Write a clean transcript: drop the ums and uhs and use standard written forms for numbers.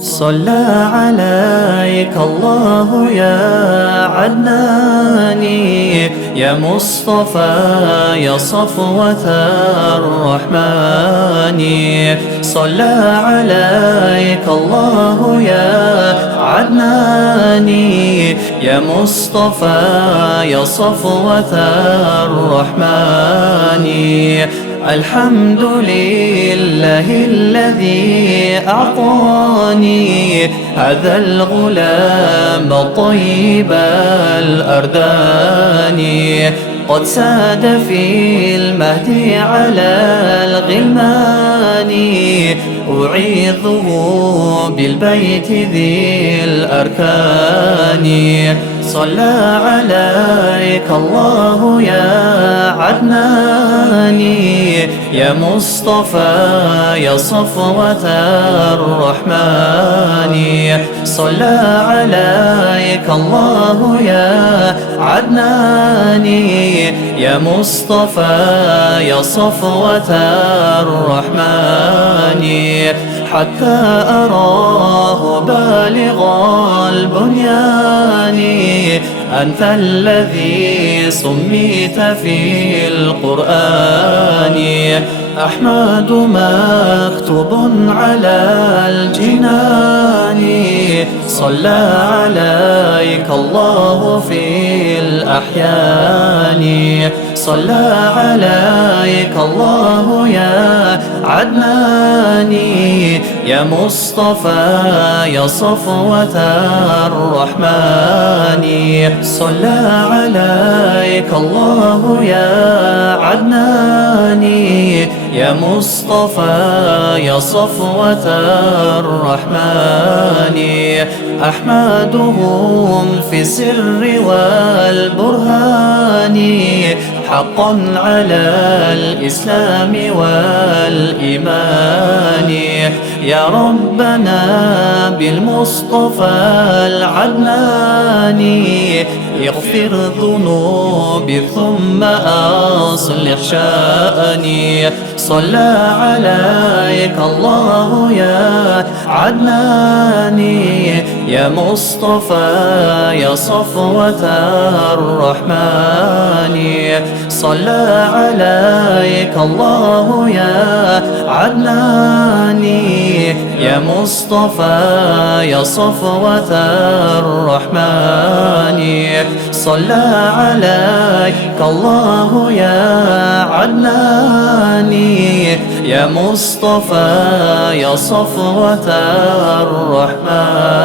صلى عليك الله يا عدناني، يا مصطفى يا صفوة الرحمن. صلى عليك الله يا عدناني، يا مصطفى يا صفوة الرحمن. الحمد لله الذي أعطاني هذا الغلام طيب الأردان. قد ساد في المهد على الغلمان، أعيذه بالبيت ذي الأركان. صلى عليك الله يا عدناني، يا مصطفى يا صفوة الرحمن. صلى عليك الله يا عدناني، يا مصطفى يا صفوة الرحمن. حتى أراه بالغ البنيان، أنت الذي سميت في القرآن. أحمد مكتوب على الجنان، صلى عليك الله في الأحيان. صلى عليك الله يا عدناني، يا مصطفى يا صفوة الرحمن. صلى عليك الله يا عدناني، يا مصطفى يا صفوة الرحمن. أحمدهم في السر والبرهان، حقا على الإسلام والإيمان. يا ربنا بالمصطفى العدناني، اغفر ذنوبي ثم أصلح شأني. صلى عليك الله يا عدناني، يا مصطفى يا صفوة الرحمن. صلى عليك الله يا عدناني، يا مصطفى يا صفوة الرحمن. صلى عليك الله يا عدناني، يا مصطفى يا صفوة الرحمن.